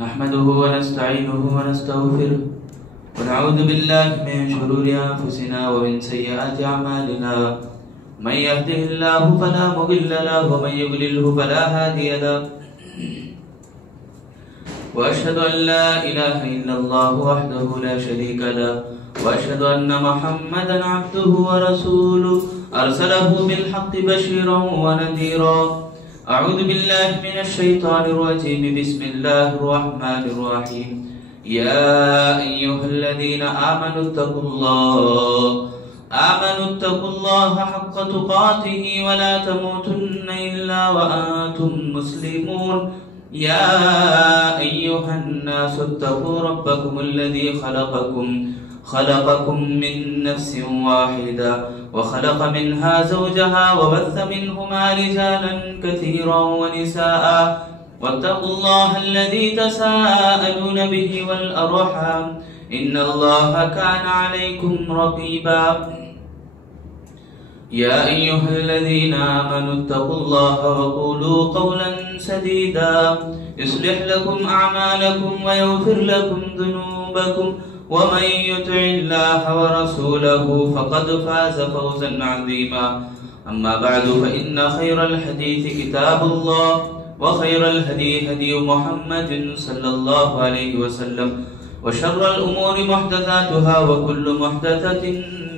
نحمده ونستعينه ونستغفره ونعوذ بالله من شرور أنفسنا ومن سيئات أعمالنا من يهده الله فلا مضل له ومن يضلله فلا هادي له وأشهد أن لا إله إلا الله وحده لا شريك له وأشهد أن محمدا عبده ورسوله أرسله بالحق بشيرا ونذيرا. أعوذ بالله من الشيطان الرجيم. بسم الله الرحمن الرحيم. يا أيها الذين آمنوا اتقوا الله حق تقاته ولا تموتن إلا وأنتم مسلمون. يا أيها الناس اتقوا ربكم الذي خلقكم من نفس واحدة وخلق منها زوجها وبث منهما رجالا كثيرا ونساء واتقوا الله الذي تساءلون به والأرحام إن الله كان عليكم رقيبا. يا أيها الذين آمنوا اتقوا الله وقولوا قولا سديدا يصلح لكم أعمالكم ويغفر لكم ذنوبكم ومن يطع الله ورسوله فقد فاز فوزا عظيما. أما بعد فإن خير الحديث كتاب الله وخير الهدي هدي محمد صلى الله عليه وسلم وشر الأمور محدثاتها وكل محدثة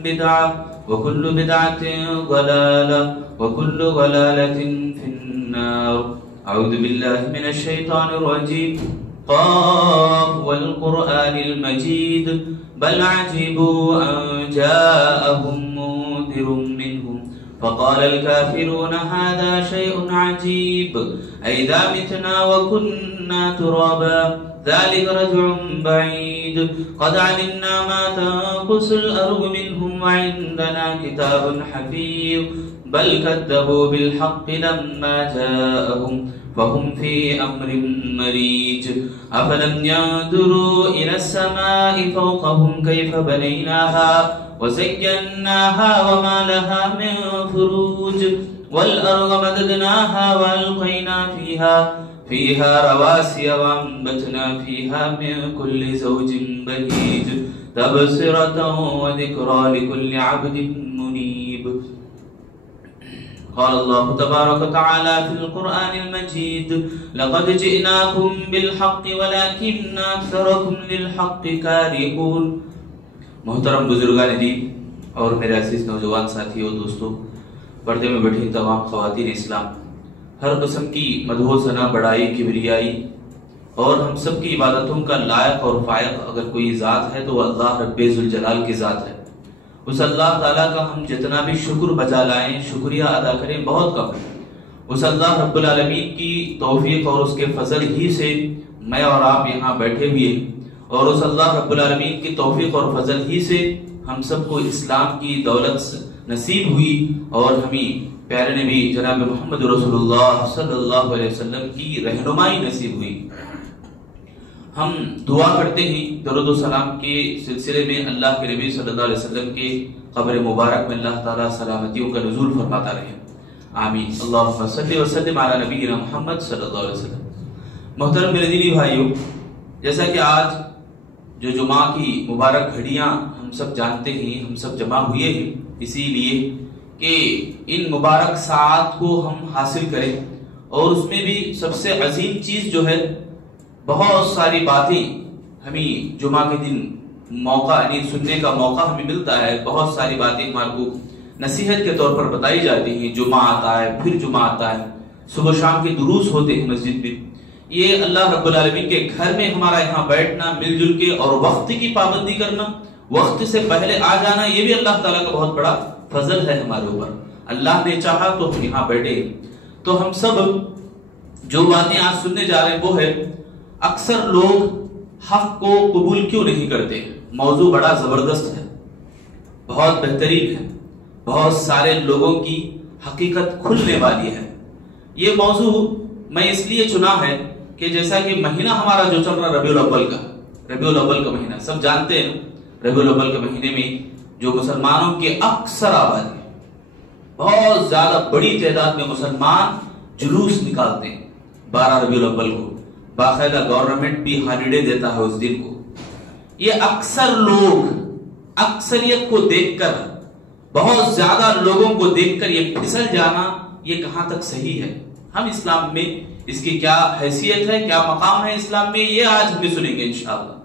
بدعة وكل بدعة ضلالة وكل ضلالة في النار. أعوذ بالله من الشيطان الرجيم. قاف والقرآن المجيد بل عجبوا أن جاءهم منذر منهم فقال الكافرون هذا شيء عجيب أئذا متنا وكنا ترابا ذلك رجع بعيد قد علمنا ما تنقص الأرض منهم وعندنا كتاب حفيظ بل كذبوا بالحق لما جاءهم فهم في أمر مريج. أفلم ينظروا إلى السماء فوقهم كيف بنيناها وزيناها وما لها من فروج والأرض مددناها وألقينا فيها رواسي وأنبتنا فيها من كل زوج بهيج تبصرة وذكرى لكل عبد منيب. قال الله تبارك وتعالى في القرآن المجيد لقد جئناكم بالحق ولكن أكثركم للحق كارهون. محترم بزرگان دین اور میرے عزیز نوجوان ساتھیوں دوستوں، پردے میں بیٹھی تمام خواتین اسلام، ہر قسم کی مدح و ثنا، بڑائی، کبریائی اور ہم سب کی عبادتوں کا لائق اور فائق اگر کوئی ذات ہے تو وہ اللہ رب ذوالجلال کی ذات ہے. اس اللہ تعالیٰ کا ہم جتنا بھی شکر بجا لائیں، شکریہ ادا کریں، بہت کم ہے. اس اللہ رب العالمین کی توفیق اور اس کے فضل ہی سے میں اور آپ یہاں بیٹھے ہوئے ہیں، اور اس اللہ رب العالمین کی توفیق اور فضل ہی سے ہم سب کو اسلام کی دولت نصیب ہوئی اور ہمیں پیارے نبی جناب محمد رسول اللہ صلی اللہ علیہ وسلم کی رہنمائی نصیب ہوئی. ہم دعا کرتے ہیں درود و سلام کے سلسلے میں اللہ کے نبی صلی اللہ علیہ وسلم کے قبر مبارک میں اللہ تعالیٰ سلامتیوں کا نزول فرماتا رہے. آمین. اللہم صلی وسلم علی نبینا محمد صلی اللہ علیہ وسلم. محترم میرے دینی بھائیوں، جیسا کہ آج جو جمعہ کی مبارک گھڑیاں ہم سب جانتے ہیں، ہم سب جمع ہوئے ہیں اسی لیے کہ ان مبارک ساعات کو ہم حاصل کریں، اور اس میں بھی سب سے عظیم چیز جو ہے، بہت ساری باتیں ہمیں جمعہ کے دن موقع یعنی سننے کا موقع ہمیں ملتا ہے. بہت ساری باتیں ہمارے کو نصیحت کے طور پر بتائی جاتی ہیں. جمعہ آتا ہے، پھر جمعہ آتا ہے، صبح شام کے دروس ہوتے ہیں مسجد میں. یہ اللہ رب العالمین کے گھر میں ہمارا یہاں بیٹھنا، مل جل کے اور وقت کی پابندی کرنا، وقت سے پہلے آ جانا، یہ بھی اللہ تعالیٰ کا بہت بڑا فضل ہے ہمارے اوپر. اللہ نے چاہا تو ہم یہاں بیٹھے. تو ہم سب جو باتیں آج سننے جا رہے ہیں وہ ہے، اکثر لوگ حق کو قبول کیوں نہیں کرتے. موضوع بڑا زبردست ہے، بہت بہترین ہے، بہت سارے لوگوں کی حقیقت کھلنے والی ہے. یہ موضوع میں اس لیے چنا ہے کہ جیسا کہ مہینہ ہمارا جو چل رہا ربیع الاول کا مہینہ، سب جانتے ہیں ربیع الاول کے مہینے میں جو مسلمانوں کے اکثر آبادی، بہت زیادہ بڑی تعداد میں مسلمان جلوس نکالتے ہیں 12 ربیع الاول کو. باقاعدہ گورنمنٹ بھی ہالیڈے دیتا ہے اس دن کو. یہ اکثر لوگ اکثریت کو دیکھ کر، بہت زیادہ لوگوں کو دیکھ کر یہ پھسل جانا، یہ کہاں تک صحیح ہے؟ ہم اسلام میں اس کی کیا حیثیت ہے، کیا مقام ہے اسلام میں، یہ آج ہم سنیں گے انشاءاللہ.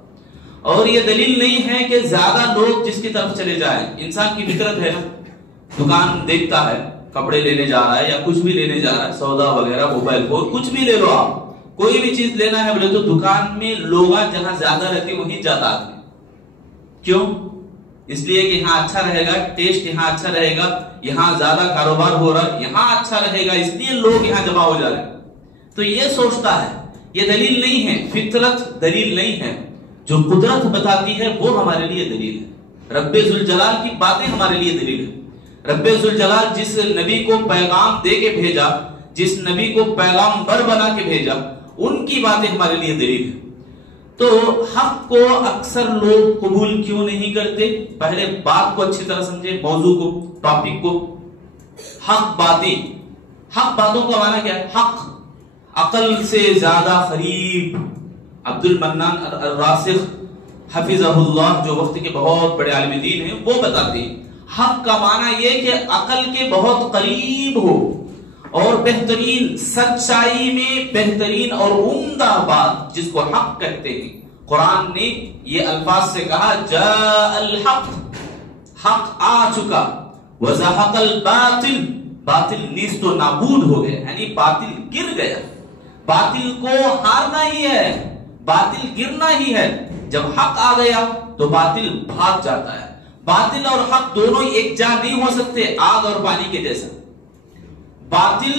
اور یہ دلیل نہیں ہے کہ زیادہ لوگ جس کی طرف چلے جائیں. انسان کی فطرت ہے نا، دکان دیکھتا ہے، کپڑے لینے جا رہا ہے یا کچھ بھی لینے جا رہا ہے، سودا وغیرہ، موبائل فون، کچھ بھی لے لو آپ، کوئی بھی چیز لینا ہے بولے تو دکان میں لوگ جہاں زیادہ رہتے ہیں وہیں جاتا ہے. کیوں؟ اس لیے کہ یہاں اچھا رہے گا، ٹیسٹ یہاں اچھا رہے گا، یہاں زیادہ کاروبار ہو رہا ہے، یہاں اچھا رہے گا، اس لیے لوگ یہاں جمع ہو جا رہے ہیں. تو یہ سوچتا ہے. یہ دلیل نہیں ہے، فطرت دلیل نہیں ہے. جو قدرت بتاتی ہے وہ ہمارے لیے دلیل ہے. رب ذوالجلال کی باتیں ہمارے لیے دلیل ہے. رب ذوالجلال جس نبی کو پیغام دے کے بھیجا، جس نبی کو پیغامبر بنا کے بھیجا، ان کی باتیں ہمارے لیے دلیل ہے. تو حق کو اکثر لوگ قبول کیوں نہیں کرتے؟ پہلے بات کو اچھی طرح سمجھے، موضوع کو، ٹاپک کو. حق باتیں، حق باتوں کا معنی کیا ہے؟ حق عقل سے زیادہ قریب. عبد المنان الراسخ حفظہ اللہ، جو وقت کے بہت بڑے عالم دین ہیں، وہ بتاتے ہیں حق کا معنی یہ کہ عقل کے بہت قریب ہو اور بہترین، سچائی میں بہترین اور عمدہ بات جس کو حق کہتے ہیں. قرآن نے یہ الفاظ سے کہا جاء الحق، حق آ چکا، وزہق الباطل، باطل نیست و نابود ہو گیا، یعنی باطل گر گیا. باطل کو ہارنا ہی ہے، باطل گرنا ہی ہے. جب حق آ گیا تو باطل بھاگ جاتا ہے. باطل اور حق دونوں ایک جا نہیں ہو سکتے، آگ اور پانی کے جیسا. باطل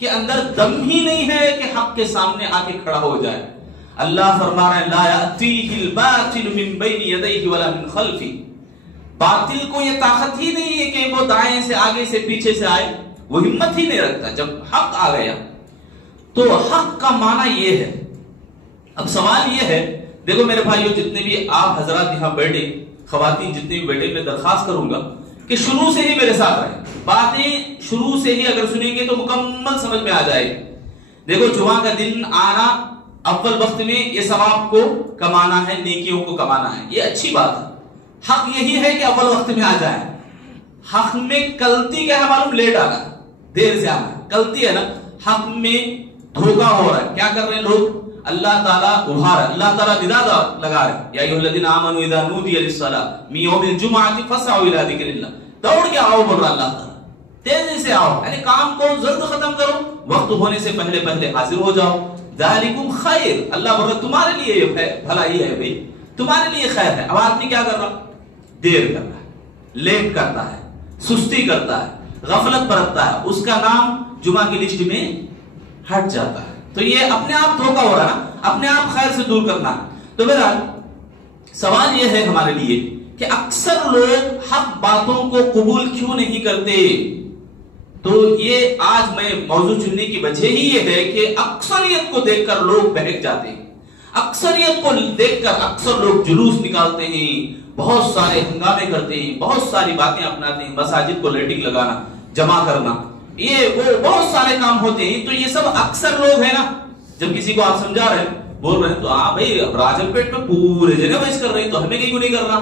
کے اندر دم ہی نہیں ہے کہ حق کے سامنے آ کے کھڑا ہو جائے. اللہ فرما رہا ہے لا یأتیہ الباطل من بین یدیہ ولا من خلفہ. باطل کو یہ طاقت ہی نہیں ہے کہ وہ دائیں سے، آگے سے، پیچھے سے آئے، وہ ہمت ہی نہیں رکھتا. جب حق آ گیا تو حق کا معنی یہ ہے. اب سوال یہ ہے، دیکھو میرے بھائیو، جتنے بھی آپ حضرات یہاں بیٹھے، خواتین جتنے بھی بیٹھے، میں درخواست کروں گا کہ شروع سے ہی میرے ساتھ رہیں. باتیں شروع سے ہی اگر سنیں گے تو مکمل سمجھ میں آ جائے گی. دیکھو جمعہ کا دن آنا، اول وقت میں، یہ ثواب کو کمانا ہے، نیکیوں کو کمانا ہے، یہ اچھی بات ہے. حق یہی ہے کہ اول وقت میں آ جائیں. حق میں غلطی کیا ہے معلوم؟ لیٹ آنا، دیر سے آنا، غلطی ہے نا. حق میں دھوکہ ہو رہا ہے. کیا کر رہے ہیں لوگ؟ اللہ تعالیٰ ابھار ہے، اللہ تعالیٰ ندا لگا رہے ہیں یا ایھا الذین آمنوا اذا نودی للصلاۃ من یوم الجمعۃ فاسعوا الی ذکر اللہ. دوڑ کے آؤ بول رہا اللہ تعالیٰ، تیزی سے آؤ، یعنی کام کو جلد ختم کرو، وقت ہونے سے پہلے پہلے حاضر ہو جاؤ. ذالکم خیر، اللہ بول رہا تمہارے لیے یہ بھلائی ہے بھائی، تمہارے لیے خیر ہے. اب آدمی کیا کر رہا؟ دیر کر رہا ہے، لیٹ کرتا ہے، سستی کرتا ہے، غفلت برتتا ہے، اس کا نام جمعہ کی لسٹ میں ہٹ جاتا ہے. تو یہ اپنے آپ دھوکہ ہو رہا نا، اپنے آپ خیر سے دور کرنا. تو بہرحال سوال یہ ہے ہمارے لیے کہ اکثر لوگ حق باتوں کو قبول کیوں نہیں کرتے. تو یہ آج میں موضوع چننے کی وجہ ہی یہ ہے کہ اکثریت کو دیکھ کر لوگ بہک جاتے ہیں. اکثریت کو دیکھ کر اکثر لوگ جلوس نکالتے ہیں، بہت سارے ہنگامے کرتے ہیں، بہت ساری باتیں اپناتے ہیں، مساجد کو لائٹنگ لگانا، جمع کرنا، یہ وہ بہت سارے کام ہوتے ہیں. تو یہ سب اکثر لوگ ہیں نا. جب کسی کو آپ سمجھا رہے ہیں، بول رہے ہیں، تو ہاں بھائی راجل پیٹ میں پورے جنے ویس کر رہے ہیں، تو ہمیں کہیں کو نہیں کرنا.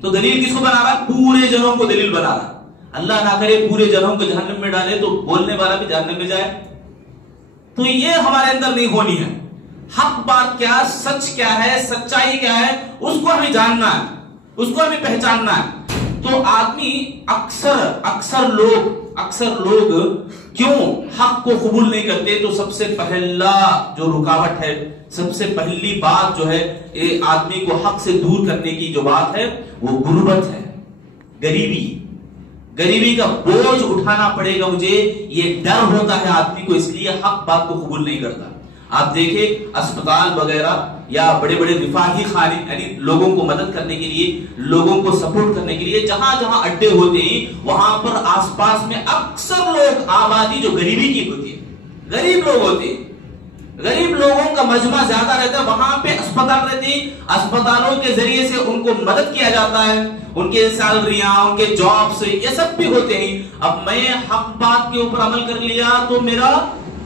تو دلیل کس کو بنا رہا ہے؟ پورے جنوں کو دلیل بنا رہا. اللہ نہ کرے پورے جنوں کو جہنم میں ڈالے تو بولنے والا بھی جہنم میں جائے. تو یہ ہمارے اندر نہیں ہونی ہے. حق بات کیا، سچ کیا ہے، سچائی کیا ہے، اس کو ہمیں جاننا ہے، اس کو ہمیں پہچاننا ہے. تو آدمی اکثر لوگ کیوں حق کو قبول نہیں کرتے؟ تو سب سے پہلا جو رکاوٹ ہے، سب سے پہلی بات جو ہے آدمی کو حق سے دور کرنے کی جو بات ہے وہ غربت ہے، غریبی کا بوجھ اٹھانا پڑے گا مجھے، یہ ڈر ہوتا ہے آدمی کو، اس لیے حق بات کو قبول نہیں کرتا. آپ دیکھیں اسپتال وغیرہ یا بڑے بڑے رفاہی خانے، یعنی لوگوں کو مدد کرنے کے لیے، لوگوں کو سپورٹ کرنے کے لیے جہاں جہاں اڈے ہوتے ہیں وہاں پر آس پاس میں اکثر لوگ، آبادی جو غریبی کی ہوتی ہے، غریب لوگ ہوتے ہیں، غریب لوگوں کا مجمع زیادہ رہتا ہے، وہاں پہ اسپتال رہتے ہیں. اسپتالوں کے ذریعے سے ان کو مدد کیا جاتا ہے، ان کے سیلریاں، ان کے جابس، یہ سب بھی ہوتے ہیں. اب میں حق بات کے اوپر عمل کر لیا تو میرا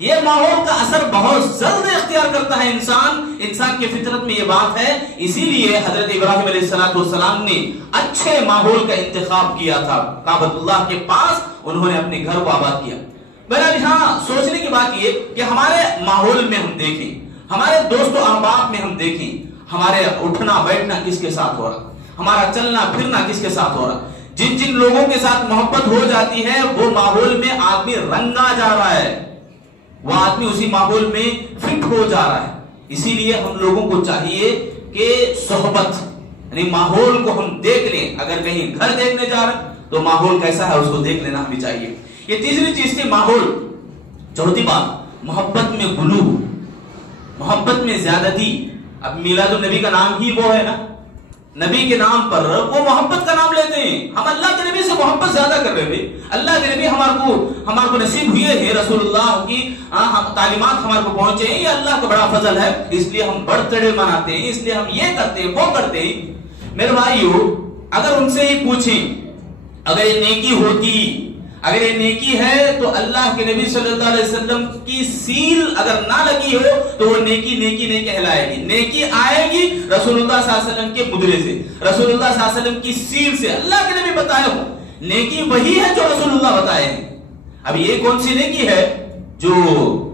یہ ماحول کا اثر بہت جلد اختیار کرتا ہے انسان کے فطرت میں یہ بات ہے. اسی لیے حضرت ابراہیم علیہ السلام نے اچھے ماحول کا انتخاب کیا تھا. کعبۃ اللہ کے پاس انہوں نے اپنے گھر کو آباد کیا. بہرحال یہاں سوچنے کی بات یہ کہ ہمارے ماحول میں ہم دیکھیں, ہمارے دوست و احباب میں ہم دیکھیں, ہمارے اٹھنا بیٹھنا کس کے ساتھ ہو رہا, ہمارا چلنا پھرنا کس کے ساتھ ہو رہا. جن لوگوں کے ساتھ محبت ہو جاتی ہے وہ ماحول میں آدمی رنگا جا رہا ہے, وہ آدمی اسی ماحول میں فٹ ہو جا رہا ہے. اسی لیے ہم لوگوں کو چاہیے کہ صحبت یعنی ماحول کو ہم دیکھ لیں. اگر کہیں گھر دیکھنے جا رہے ہیں تو ماحول کیسا ہے اس کو دیکھ لینا ہمیں چاہیے. یہ تیسری چیز تھی ماحول. چوتھی بات محبت میں غلو, محبت میں زیادتی. اب میلاد النبی کا نام ہی وہ ہے نا, نبی کے نام پر وہ محبت کا نام لیتے ہیں. ہم اللہ کے نبی سے محبت زیادہ کر رہے ہیں. اللہ کے نبی ہمارے کو نصیب ہوئے ہیں, رسول اللہ کی تعلیمات ہمارے کو پہنچے ہیں, یہ اللہ کا بڑا فضل ہے. اس لیے ہم برتھ ڈے مناتے ہیں, اس لیے ہم یہ کرتے ہیں وہ کرتے ہیں. میرے بھائیو اگر ان سے ہی پوچھیں اگر یہ نیکی ہوتی, اگر یہ نیکی ہے تو اللہ کے نبی صلی اللہ علیہ وسلم کی سیل اگر نہ لگی ہو تو وہ نیکی نہیں کہلائے گی. نیکی آئے گی رسول اللہ صلی اللہ علیہ وسلم کے مدرے سے, رسول اللہ صلی اللہ علیہ وسلم کی سیل سے. اللہ کے نبی بتائے ہو نیکی وہی ہے جو رسول اللہ بتائے ہیں. اب یہ کون سی نیکی ہے جو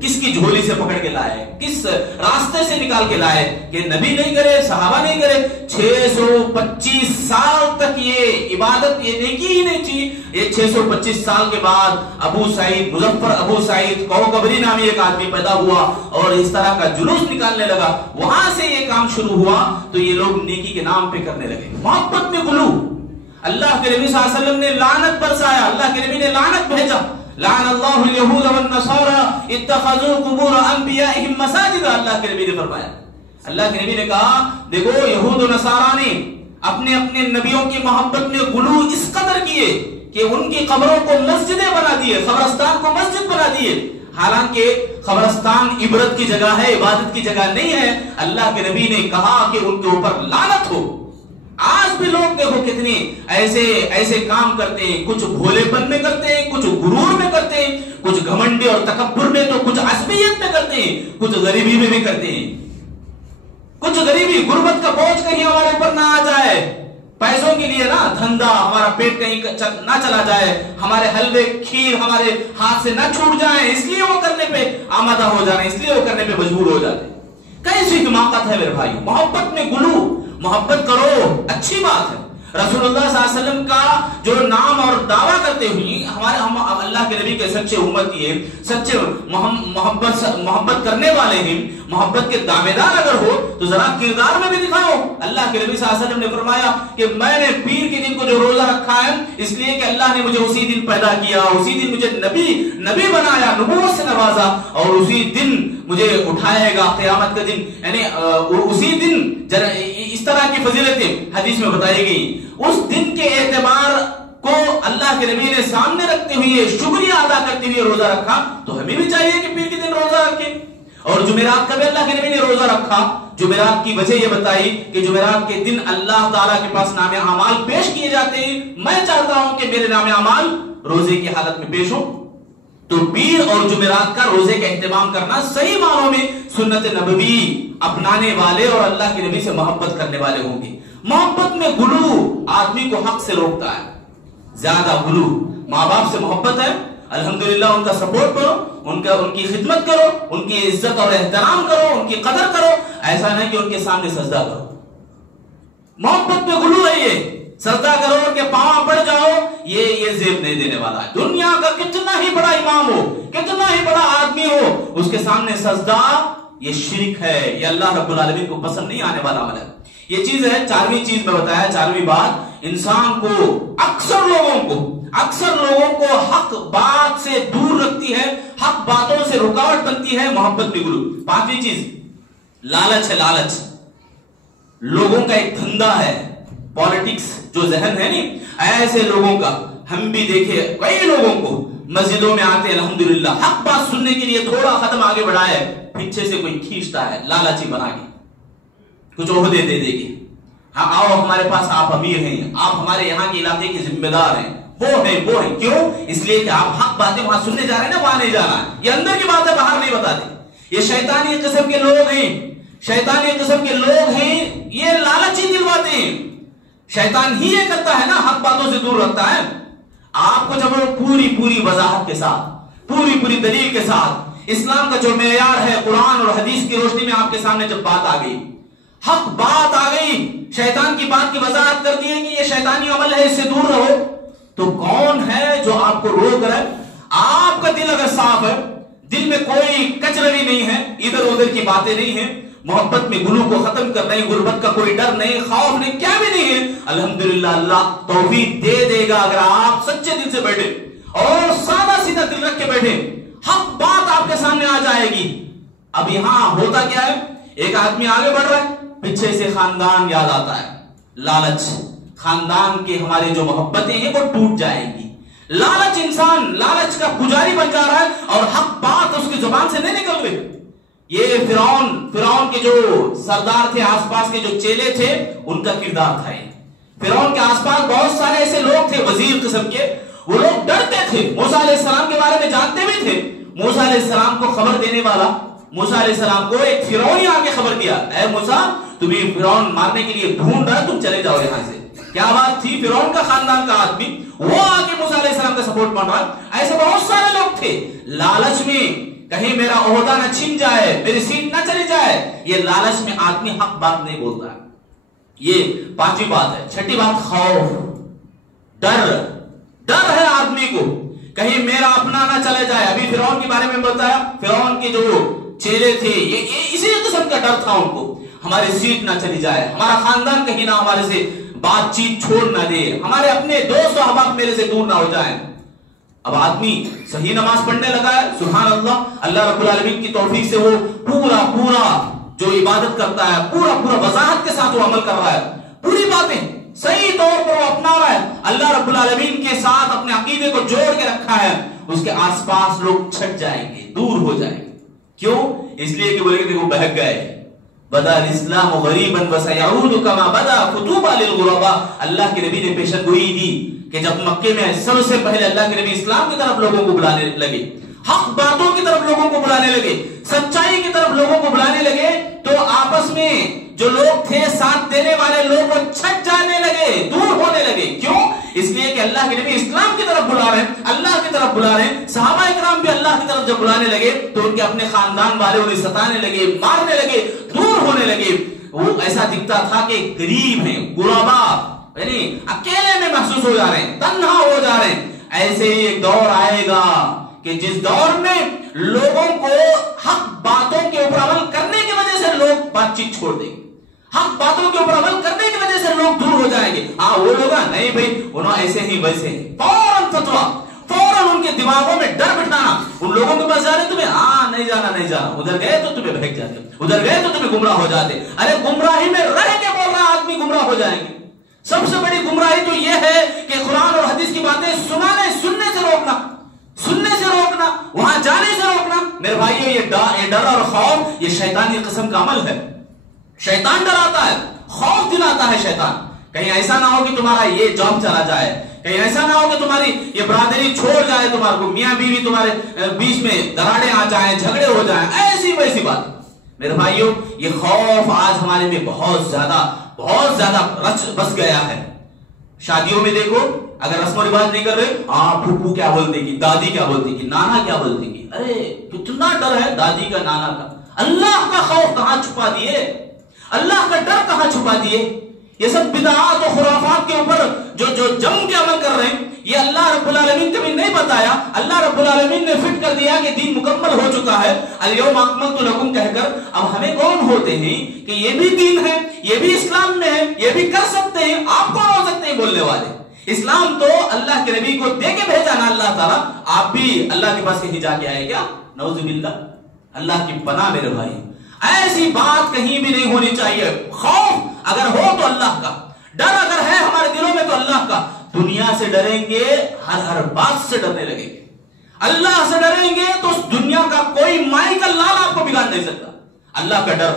کس کی جھولی سے پکڑ کے لائے, کس راستے سے نکال کے لائے کہ نبی نہیں کرے, صحابہ نہیں کرے. 625 سال تک یہ عبادت, یہ نیکی ہی نہیں تھی. یہ 625 سال کے بعد ابو سعید, مظفر ابو سعید کوکبری نامی ایک آدمی پیدا ہوا اور اس طرح کا جلوس نکالنے لگا. وہاں سے یہ کام شروع ہوا تو یہ لوگ نیکی کے نام پہ کرنے لگے. محبت میں غلو. اللہ کے نبی صلی اللہ علیہ وسلم نے لعنت برسایا, اللہ کے نبی نے لعنت بھیجا. لعن اللہ الیہود والنصارى اتخذوا قبور انبیائہم مساجد. اللہ کے نبی نے فرمایا, اللہ کے نبی نے کہا دیکھو یہود و نصارہ نے اپنے نبیوں کی محبت میں غلو اس قدر کیے کہ ان کی قبروں کو مسجدیں بنا دیے, قبرستان کو مسجد بنا دیے. حالانکہ قبرستان عبرت کی جگہ ہے, عبادت کی جگہ نہیں ہے. اللہ کے نبی نے کہا کہ ان کے اوپر لعنت ہو. آج بھی لوگ دیکھو کتنے ایسے کام کرتے ہیں, کچھ بھولے پن میں کرتے ہیں, کچھ غرور میں کرتے ہیں, کچھ گھمنڈی اور تکبر میں, تو کچھ عصبیت میں کرتے ہیں, کچھ غریبی میں بھی کرتے ہیں. کچھ غریبی غربت کا بوجھ کہیں ہمارے اوپر نہ آ جائے, پیسوں کے لیے نا دھندا, ہمارا پیٹ کہیں نہ چلا جائے, ہمارے حلوے کھیر ہمارے ہاتھ سے نہ چھوٹ جائیں, اس لیے وہ کرنے پہ آمادہ ہو جانے, اس لیے وہ کرنے پہ مجبور ہو جاتے. کیسی حماقت ہے میرے بھائی. محبت میں غلو, محبت کرو اچھی بات ہے. رسول اللہ صلی اللہ علیہ وسلم کا جو نام اور دعویٰ کرتے ہوئے ہم اللہ کے نبی کے سچے امتی ہیں, سچے محبت کرنے والے ہیں, محبت کے دعویدار اگر ہو تو ذرا کردار میں بھی دکھاؤ. اللہ کے نبی صلی اللہ علیہ وسلم نے فرمایا کہ میں نے پیر کے دن کو جو روزہ رکھا ہے اس لیے کہ اللہ نے مجھے اسی دن پیدا کیا, اسی دن مجھے نبی بنایا, نبوت سے نوازا, اور اسی دن مجھے اٹھائے گا قیامت کا دن. یعنی اسی دن اس طرح کی فضیلتیں حدیث میں بتائی گئی. اس دن کے اعتبار کو اللہ کے نبی نے سامنے رکھتے ہوئے, شکریہ ادا کرتے ہوئے روزہ رکھا. تو ہمیں بھی چاہیے کہ پیر کے دن روزہ رکھیں. اور جمعرات کا بھی اللہ کے نبی نے روزہ رکھا. جمعرات کی وجہ یہ بتائی کہ جمعرات کے دن اللہ تعالیٰ کے پاس نام اعمال پیش کیے جاتے ہیں. میں چاہتا ہوں کہ میرے نام اعمال روزے کی حالت میں پیش ہو. تو پیر اور جمعرات کا روزے کا اہتمام کرنا صحیح معنوں میں سنت نبوی اپنانے والے اور اللہ کے نبی سے محبت کرنے والے ہوں گے. محبت میں غلو آدمی کو حق سے روکتا ہے. زیادہ غلو, ماں باپ سے محبت ہے, الحمدللہ ان کا سپورٹ کرو, ان کی خدمت کرو, ان کی عزت اور احترام کرو, ان کی قدر کرو. ایسا نہیں کہ ان کے سامنے سجدہ کرو. محبت میں غلو ہے یہ. سجدہ کرو کہ پاؤں پڑ جاؤ, یہ زیب نہیں دینے والا ہے. دنیا کا کتنا ہی بڑا امام ہو, کتنا ہی بڑا آدمی ہو, اس کے سامنے سجدہ یہ شرک ہے, یہ اللہ رب العالمین کو پسند نہیں آنے والا عمل ہے. یہ چیز ہے. چارہویں چیز میں بتایا, چارہویں بات, انسان کو اکثر لوگوں کو حق بات سے دور رکھتی ہے, حق باتوں سے رکاوٹ بنتی ہے محبت میں غلو. پانچویں چیز لالچ ہے. لالچ لوگوں کا ایک دھندا ہے. پالیٹکس جو ذہن ہے نہیں, ایسے لوگوں کا ہم بھی دیکھے کئی لوگوں کو مسجدوں میں آتے الحمدللہ حق بات سننے کے لیے تھوڑا قدم آگے بڑھائے, پیچھے سے کوئی کھینچتا ہے لالچی بنا کے, کچھ عہدے دے دے گی. ہاں آؤ ہمارے پاس, آپ امیر ہیں, آپ ہمارے یہاں کے علاقے کے ذمہ دار ہیں, وہ ہے کیوں؟ اس لیے کہ آپ حق باتیں وہاں سننے جا رہے ہیں نا، وہاں نہیں جانا. یہ اندر کی بات ہے، باہر نہیں بتاتے. یہ شیطانی قسم کے لوگ ہیں، شیطانی قسم کے لوگ ہیں، یہ لالچ ہی دلواتے ہیں. شیطان ہی یہ کرتا ہے نا، حق باتوں سے دور رکھتا ہے. آپ کو جب پوری وضاحت کے ساتھ، پوری دلیل کے ساتھ اسلام کا جو معیار ہے قرآن اور حدیث کی روشنی میں آپ کے سامنے جب بات آ گئی، حق بات آ گئی، شیطان کی بات کی وضاحت کر دی ہے کہ یہ شیطانی عمل ہے، اس سے دور رہو، تو کون ہے جو آپ کو روک رہا ہے؟ آپ کا دل اگر صاف ہے، دل میں کوئی کچروی نہیں ہے، ادھر ادھر کی باتیں نہیں ہیں، محبت میں گلوں کو ختم کر نہیں، غربت کا کوئی ڈر نہیں، خوف نہیں، کیا بھی نہیں ہے، الحمدللہ اللہ توفیق دے دے گا. اگر آپ سچے دل سے بیٹھے اور سادہ سیدھا دل رکھ کے بیٹھے، حق بات آپ کے سامنے آ جائے گی. اب یہاں ہوتا کیا ہے؟ ایک آدمی آگے بڑھ رہا ہے، پیچھے سے خاندان یاد آتا ہے، لالچ، خاندان کے ہمارے جو محبتیں ہیں وہ ٹوٹ جائیں گی. لالچ، انسان لالچ کا پجاری بن جا رہا ہے اور حق بات اس کی زبان سے نہیں نکل رہی. یہ فرعون کے جو سردار تھے، آس پاس کے جو چیلے تھے، ان کا کردار تھا. فرعون کے آس پاس بہت سارے ایسے لوگ تھے وزیر قسم کے، وہ لوگ ڈرتے تھے، موسیٰ علیہ السلام کے بارے میں جانتے بھی تھے. موسیٰ علیہ السلام کو خبر دینے والا، موسیٰ علیہ السلام کو ایک فرعونی آ کے خبر دیا، اے موسیٰ تمہیں فرعون مارنے کے لیے ڈھونڈ رہا ہے، تم چلے جاؤ یہاں سے. کیا بات تھی؟ فرعون کا خاندان کا آدمی وہ آ کے موسیٰ علیہ السلام کا سپورٹ مار رہا ہے. ایسے بہت سارے لوگ تھے، لالچ میں کہیں میرا عہدہ نہ چھن جائے، میری سیٹ نہ چلی جائے، یہ لالچ میں آدمی حق بات نہیں بولتا ہے. یہ پانچویں بات ہے. چھٹی بات خوف، ڈر ہے آدمی کو، کہیں میرا اپنا نہ چلے جائے. ابھی فرعون کے بارے میں بتایا، فرعون کے جو چیلے تھے یہ اسی قسم کا ڈر تھا ان کو، ہماری سیٹ نہ چلی جائے، ہمارا خاندان کہیں نہ ہمارے سے بات چیت چھوڑ نہ دے، ہمارے اپنے دوست و احباب میرے سے دور نہ ہو جائیں. اب آدمی صحیح نماز پڑھنے لگا ہے، سبحان اللہ، اللہ رب العالمین کی توفیق سے وہ پورا جو عبادت کرتا ہے، پورا وضاحت کے ساتھ وہ عمل کر رہا ہے، پوری باتیں صحیح طور پر وہ اپنا رہا ہے، اللہ رب العالمین کے ساتھ اپنے عقیدے کو جوڑ کے رکھا ہے. اس کے آس پاس لوگ چھٹ جائیں گے، دور ہو جائیں گے. کیوں؟ اس لیے کہ بولے کہ وہ بہک گئے. بدا الاسلام غریبا وسيعود كما بدا فتوبى للغرباء. اللہ کے نبی نے پیشن گوئی دی کہ جب مکے میں سب سے پہلے اللہ کے نبی اسلام کی طرف لوگوں کو بلانے لگے، حق باتوں کی طرف لوگوں کو بلانے لگے، سچائی کی طرف لوگوں کو بلانے لگے، تو آپس میں جو لوگ تھے ساتھ دینے والے لوگ وہ چھٹ جانے لگے، دور ہونے لگے. کیوں؟ اس لیے کہ اللہ کے نبی اسلام کی طرف بلا رہے ہیں، اللہ کی طرف بلا رہے ہیں. صحابہ اکرام بھی اللہ کی طرف جب بلانے لگے تو ان کے اپنے خاندان والے انہیں ستانے لگے، مارنے لگے، دور ہونے لگے. وہ ایسا دکھتا تھا کہ غریب ہیں، غربا، یعنی اکیلے میں محسوس ہو جا رہے ہیں، تنہا ہو جا رہے ہیں. ایسے ہی ایک دور آئے گا کہ جس دور میں لوگوں کو حق باتوں کے اوپر عمل کرنے کی وجہ سے لوگ بات چیت چھوڑ دیں گے، حق باتوں کے اوپر عمل کرنے کی وجہ سے لوگ دور ہو جائیں گے. وہ لوگ نہیں بھائی انہوں ایسے ہی ویسے ہی، فوراً فتوا، فوراً ان کے دماغوں میں ڈر بٹھانا. ان لوگوں کے پاس جا رہے تمہیں نہیں جانا، ادھر گئے تو تمہیں بہک جاتے، ادھر گئے تو تمہیں گمراہ ہو جاتے. ارے گمراہی میں رہ کے بول رہا آدمی گمراہ ہو جائیں گے. سب سے بڑی گمراہی تو یہ ہے کہ قرآن اور حدیث کی باتیں سننے سے روکنا، وہاں جانے سے روکنا. میرے بھائیو، یہ ڈر اور خوف یہ شیطانی قسم کا عمل ہے. شیطان ڈراتا ہے، خوف دلاتا ہے شیطان. کہیں ایسا نہ ہو کہ تمہارا یہ جاب چلا جائے، کہیں ایسا نہ ہو کہ تمہاری یہ برادری چھوڑ جائے، تمہارے کو میاں بیوی تمہارے بیچ میں دراڑیں آ جائیں، جھگڑے ہو جائیں، ایسی ویسی بات. میرے بھائیو، یہ خوف آج ہمارے میں بہت زیادہ رچ بس گیا ہے. شادیوں میں دیکھو، اگر رسم و رواج نہیں کر رہے، پھوپھو کیا بولتے گی، دادی کیا بولتے گی، نانا کیا بولتے گی. ارے کتنا ڈر ہے دادی کا، نانا کا. اللہ کا خوف کہاں چھپا دیے، اللہ کا ڈر کہاں چھپا دیے. یہ سب بدعات و خرافات کے اوپر جو جم کے عمل کر رہے ہیں، یہ اللہ رب العالمین کبھی نہیں بتایا. اللہ رب العالمین نے فٹ کر دیا کہ دین مکمل ہو چکا ہے، الیوم اکملت لکم کہہ کر. اب ہمیں کون ہوتے ہیں کہ یہ بھی دین ہے، یہ بھی اسلام میں ہے، یہ بھی کر سکتے ہیں. آپ کون ہو سکتے ہیں بولنے والے؟ اسلام تو اللہ کے نبی کو دے کے بھیجا نا اللہ تعالیٰ. آپ بھی اللہ کے پاس کہیں جا کے آئے کیا؟ نعوذ باللہ، اللہ کی پناہ. میرے بھائی، ایسی بات کہیں بھی نہیں ہونی چاہیے. خوف اگر ہو تو اللہ کا، ڈر اگر ہے ہمارے دلوں میں تو اللہ کا. دنیا سے ڈریں گے، ہر بات سے ڈرنے لگیں گے. اللہ سے ڈریں گے تو اس دنیا کا کوئی مائی کا لال آپ کو بگاڑ نہیں سکتا. اللہ کا ڈر،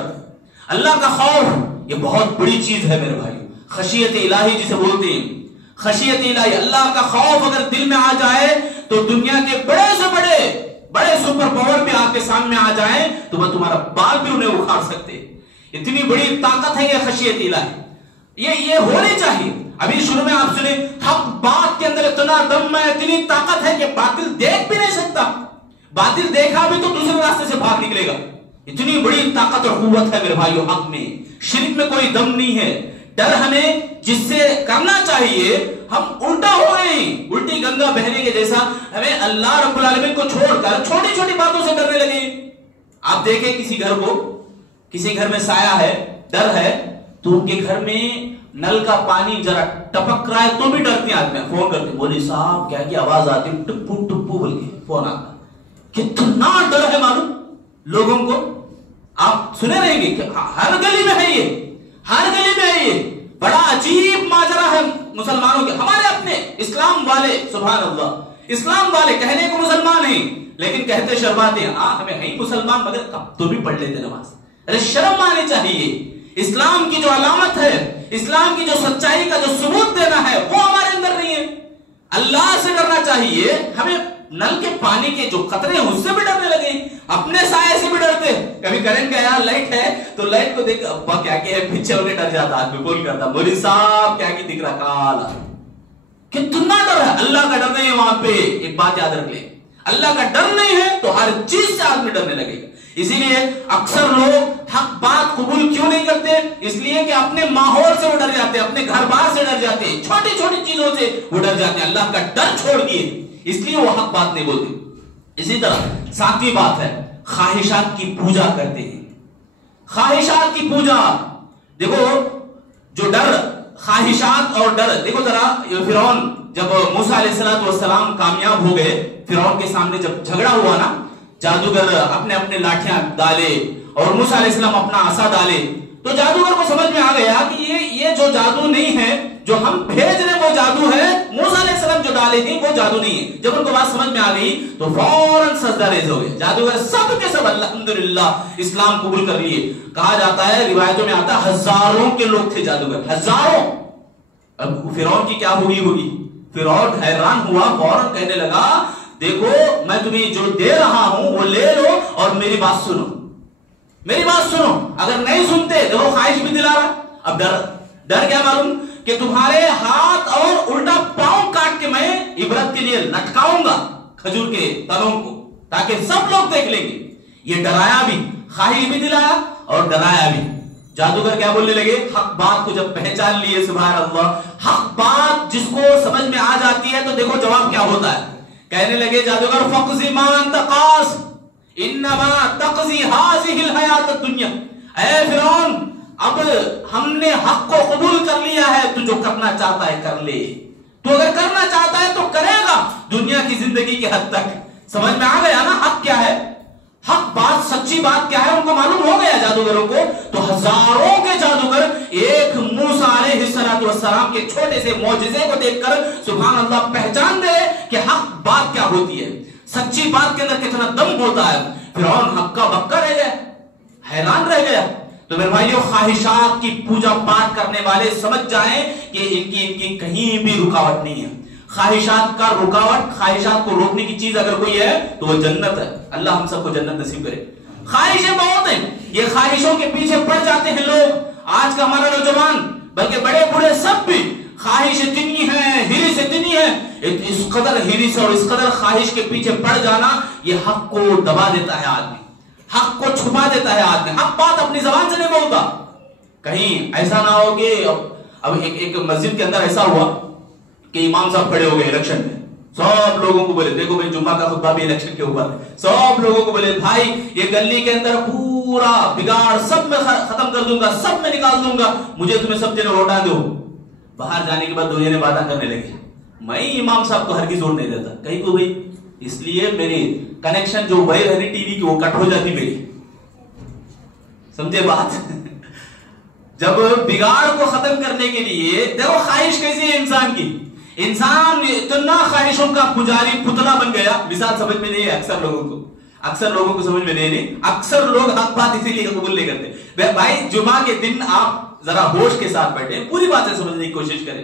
اللہ کا خوف یہ بہت بڑی چیز ہے میرے بھائی. خشیت الہی جسے بولتے ہیں، خشیت الہی، اللہ کا خوف اگر دل میں آ جائے تو دنیا کے بڑے سے بڑے سپر پاور بھی آپ کے سامنے آ جائیں تو وہ تمہارا بال بھی انہیں اکھاڑ سکتے. اتنی بڑی طاقت ہے یہ خشیت الہی. یہ ہونی چاہیے. ابھی شروع میں آپ سنے حق بات کے اندر اتنا دم ہے، اتنی طاقت ہے کہ باطل دیکھ بھی نہیں سکتا. باطل دیکھا بھی تو دوسرے راستے سے بھاگ نکلے گا. اتنی بڑی طاقت اور قوت ہے میرے بھائیو حق میں. شرک میں کوئی دم نہیں ہے. ڈر ہمیں جس سے کرنا چاہیے ہم الٹا ہو رہے ہیں، الٹی گنگا بہنے کے جیسا. ہمیں اللہ رب العالمین کو چھوڑ کر چھوٹی چھوٹی باتوں سے ڈرنے لگے. آپ دیکھیں کسی گھر میں سایہ ہے، ڈر ہے، تو ان کے گھر میں نل کا پانی ذرا ٹپک رہا ہے تو بھی ڈرتے ہیں. آدمی فون کرتے بولے صاحب کیا کی آواز آتی ٹپو ٹپو بول کے فون آتا. کتنا ڈر ہے معلوم لوگوں کو. آپ سنے رہیں گے کہ ہر گلی میں ہے یہ، ہر گلی میں ہے یہ. بڑا عجیب ماجرا ہے مسلمانوں کے. ہمارے اپنے اسلام والے سبحان اللہ اسلام والے کہنے کو مسلمان ہیں لیکن کہتے شرماتے ہیں ہمیں ہے مسلمان مگر کب تو بھی پڑھ لیتے نماز. ارے شرم آنی چاہیے. اسلام کی جو علامت ہے، اسلام کی جو سچائی کا جو ثبوت دینا ہے وہ ہمارے اندر نہیں ہے. اللہ سے ڈرنا چاہیے. ہمیں نل کے پانی کے جو قطرے ہیں اس سے بھی ڈرنے لگے، اپنے سائے سے بھی ڈرتے. کبھی کرنٹ گیا لائٹ ہے تو لائٹ کو دیکھ ابا کیا کہ پیچھے ہونے ڈر جاتا. آدمی بول کرتا مولوی صاحب کیا کہ دکھ رہا کالا. کتنا ڈر ہے. اللہ کا ڈر نہیں ہے وہاں پہ. ایک بات یاد رکھ لیں، اللہ کا ڈر نہیں ہے تو ہر چیز سے آدمی ڈرنے لگے گا. اسی لیے اکثر لوگ حق بات قبول کیوں نہیں کرتے؟ اس لیے کہ اپنے ماحول سے وہ ڈر جاتے ہیں، اپنے گھر بار سے ڈر جاتے ہیں، چھوٹی چھوٹی چیزوں سے وہ ڈر جاتے ہیں. اللہ کا ڈر چھوڑ دیے اس لیے وہ حق بات نہیں بولتے. اسی طرح ساتویں بات ہے خواہشات کی پوجا کرتے ہیں. خواہشات کی پوجا. دیکھو جو ڈر، خواہشات اور ڈر. دیکھو ذرا فرعون جب موسیٰ علیہ السلام کامیاب ہو گئے، فرعون کے سامنے جب جھگڑا ہوا نا، جادوگر اپنے لاٹھیاں ڈالے اور موسیٰ علیہ السلام اپنا عصا ڈالے تو جادوگر کو سمجھ میں آ گیا کہ یہ جو جادو نہیں ہے جو ہم بھیج رہے وہ جادو ہے. موسیٰ علیہ السلام جو ڈالے تھے وہ جادو نہیں ہے. جب ان کو بات سمجھ میں آ گئی تو فوراً سجدہ ریز ہو گئے. جادوگر سب کے سب الحمدللہ اسلام قبول کر لیے. کہا جاتا ہے روایتوں میں آتا ہے ہزاروں کے لوگ تھے جادوگر، ہزاروں. اب فرعون کی کیا ہوگی. فرعون حیران ہوا، فوراً کہنے لگا دیکھو میں تمہیں جو دے رہا ہوں وہ لے لو اور میری بات سنو، میری بات سنو. اگر نہیں سنتے دیکھو خواہش بھی دلا رہا. اب ڈر کیا معلوم کہ تمہارے ہاتھ اور الٹا پاؤں کاٹ کے میں عبرت کے لیے لٹکاؤں گا کھجور کے تنوں کو تاکہ سب لوگ دیکھ لیں گے. یہ ڈرایا بھی، خواہش بھی دلایا اور ڈرایا بھی. جادوگر کیا بولنے لگے؟ حق بات کو جب پہچان لیے سبحان اللہ، حق بات جس کو سمجھ میں آ جاتی ہے تو دیکھو جواب کیا ہوتا ہے. کہنے لگے جادوگر فقضی ما انت قاض انما تقضی هذه الحیات الدنیا. اے فرعون اب ہم نے حق کو قبول کر لیا ہے، تو جو کرنا چاہتا ہے کر لے. تو اگر کرنا چاہتا ہے تو کرے گا دنیا کی زندگی کے حد تک. سمجھ میں آ گیا نا حق کیا ہے، حق بات سچی بات کیا ہے ان کو معلوم ہو گیا جادوگروں کو. تو ہزاروں کے جادوگر ایک موسیٰ علیہ السلام کے چھوٹے سے معجزے کو دیکھ کر سبحان اللہ پہچان گئے کہ حق بات کیا ہوتی ہے، سچی بات کے اندر کتنا دم ہوتا ہے. فرعون ہکا بکا رہ گیا، حیران رہ گیا. تو میرے بھائیو خواہشات کی پوجا پاٹ کرنے والے سمجھ جائیں کہ ان کی کہیں بھی رکاوٹ نہیں ہے. خواہشات کا رکاوٹ، خواہشات کو روکنے کی چیز اگر کوئی ہے تو وہ جنت ہے. اللہ ہم سب کو جنت نصیب کرے. خواہشیں بہت ہیں، یہ خواہشوں کے پیچھے پڑ جاتے ہیں لوگ. آج کا ہمارا نوجوان بلکہ بڑے بوڑھے سب بھی خواہش اتنی ہے، ہرس اتنی ہے. اس قدر ہرس اور اس قدر خواہش کے پیچھے پڑ جانا یہ حق کو دبا دیتا ہے آدمی، حق کو چھپا دیتا ہے آدمی. حق بات اپنی زبان سے نہیں بولتا. کہیں ایسا نہ ہو کہ اب ایک مسجد کے اندر ایسا ہوا کہ امام صاحب کھڑے ہو گئے الیکشن میں. سب لوگوں کو بولے دیکھو بھائی جمعہ کا خطبہ بھی الیکشن کے اوپر. سب لوگوں کو بولے بھائی یہ گلی کے اندر پورا بگاڑ سب میں ختم کر دوں گا، سب میں نکال دوں گا، مجھے تمہیں سب جنے ووٹ دو. باہر جانے کے بعد دو جنے باتیں کرنے لگے. میں امام صاحب کو ہرگز ووٹ نہیں دیتا. کہیں کو بھائی اس لیے میری کنیکشن جو وائر ہے ٹی وی کی وہ کٹ ہو جاتی میری. سمجھے بات؟ جب بگاڑ کو ختم کرنے کے لیے دیکھو خواہش کیسی ہے انسان کی. انسان اتنا خواہشوں کا پجاری پتلا بن گیا. مثال سمجھ میں نہیں ہے اکثر لوگوں کو سمجھ میں نہیں. اکثر لوگ حق بات اسی لیے قبول نہیں کرتے. بھائی جمعہ کے دن آپ ذرا ہوش کے ساتھ بیٹھے، پوری باتیں سمجھنے کی کوشش کریں.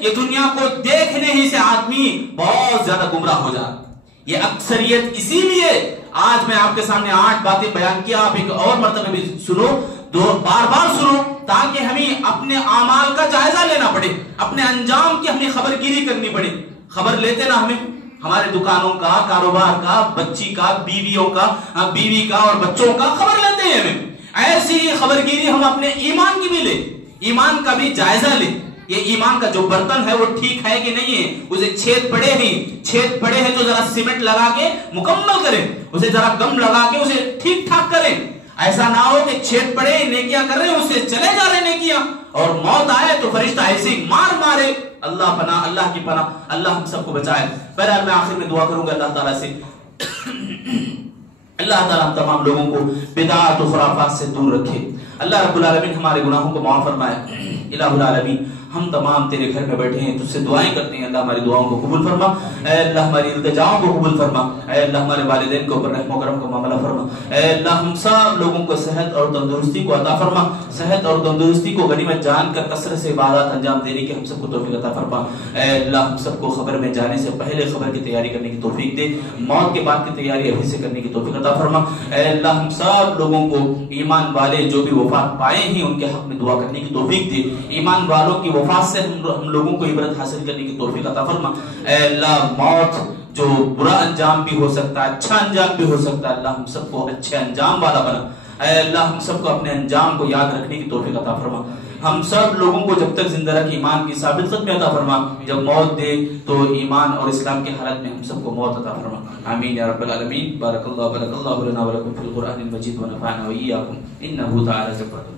یہ دنیا کو دیکھنے ہی سے آدمی بہت زیادہ گمراہ ہو جائے. یہ اکثریت اسی لیے آج میں آپ کے سامنے 8 باتیں بیان کیا، آپ ایک اور مرتبہ بھی سنو، بار بار سنو، تاکہ ہمیں اپنے اعمال کا جائزہ لینا پڑے، اپنے انجام کی ہمیں خبر گیری کرنی پڑے. خبر لیتے نا ہمیں ہمارے دکانوں کا، کاروبار کا، بچی کا، بیویوں کا، بیوی کا اور بچوں کا خبر لیتے ہیں ہمیں. ایسی خبر گیری ہم اپنے ایمان کی بھی لیں، ایمان کا بھی جائزہ لیں. یہ ایمان کا جو برتن ہے وہ ٹھیک ہے کہ نہیں ہے، اسے چھید پڑے ہیں تو ذرا سیمنٹ لگا کے مکمل کریں، اسے ذرا گم لگا کے اسے ٹھیک ٹھاک کریں. ایسا نہ ہو کہ چھید پڑے نیکیاں کر رہے ہیں، اسے چلے جا رہے نیکیاں، اور موت آئے تو فرشتہ ایسے مارے. اللہ پناہ، اللہ کی پناہ، اللہ ہم سب کو بچائے. بہرحال میں آخر میں دعا کروں گا اللہ تعالیٰ سے، اللہ تعالیٰ ہم تمام لوگوں کو بدعات و خرافات سے دور رکھے. اللہ رب العالمین ہمارے گناہوں کو معاف فرمائے. الہ العالمین ہم تمام تیرے گھر میں بیٹھے ہیں، تجھ سے دعائیں کرتے ہیں، اللہ ہماری دعاؤں کو قبول فرما. اے اللہ ہماری التجاؤں کو قبول فرما. اے اللہ ہمارے والدین کے اوپر رحم و کرم کا معاملہ فرما. اے اللہ ہم سب لوگوں کو صحت اور تندرستی کو عطا فرما. صحت اور تندرستی کو غنیمت جان کر کثرت سے عبادات انجام دینے کی ہم سب کو توفیق عطا فرما. اے اللہ ہم سب کو خبر میں جانے سے پہلے خبر کی تیاری کرنے کی توفیق دے، موت کے بعد کی تیاری ابھی سے کرنے کی توفیق عطا فرما. اے اللہ ہم سب لوگوں کو ایمان والے جو بھی وفات پائے ہیں ان کے حق میں دعا کرنے کی توفیق دے. ایمان والوں کی وفات سے ہم لوگوں کو عبرت حاصل کرنے کی توفیق عطا فرما. اے اللہ موت جو برا انجام بھی ہو سکتا ہے، اچھا انجام بھی ہو سکتا ہے، اللہ ہم سب کو اچھے انجام والا بنا. اے اللہ ہم سب کو اپنے انجام کو یاد رکھنے کی توفیق عطا فرما. ہم سب لوگوں کو جب تک زندہ رکھ ایمان کی ثابت قدمی عطا فرما، جب موت دے تو ایمان اور اسلام کی حالت میں ہم سب کو موت عطا فرما. آمین یا رب العالمین. بارک اللہ لنا ولکم فی القرآن المجید ونفعنا وإیاکم انہ تعالی جبار.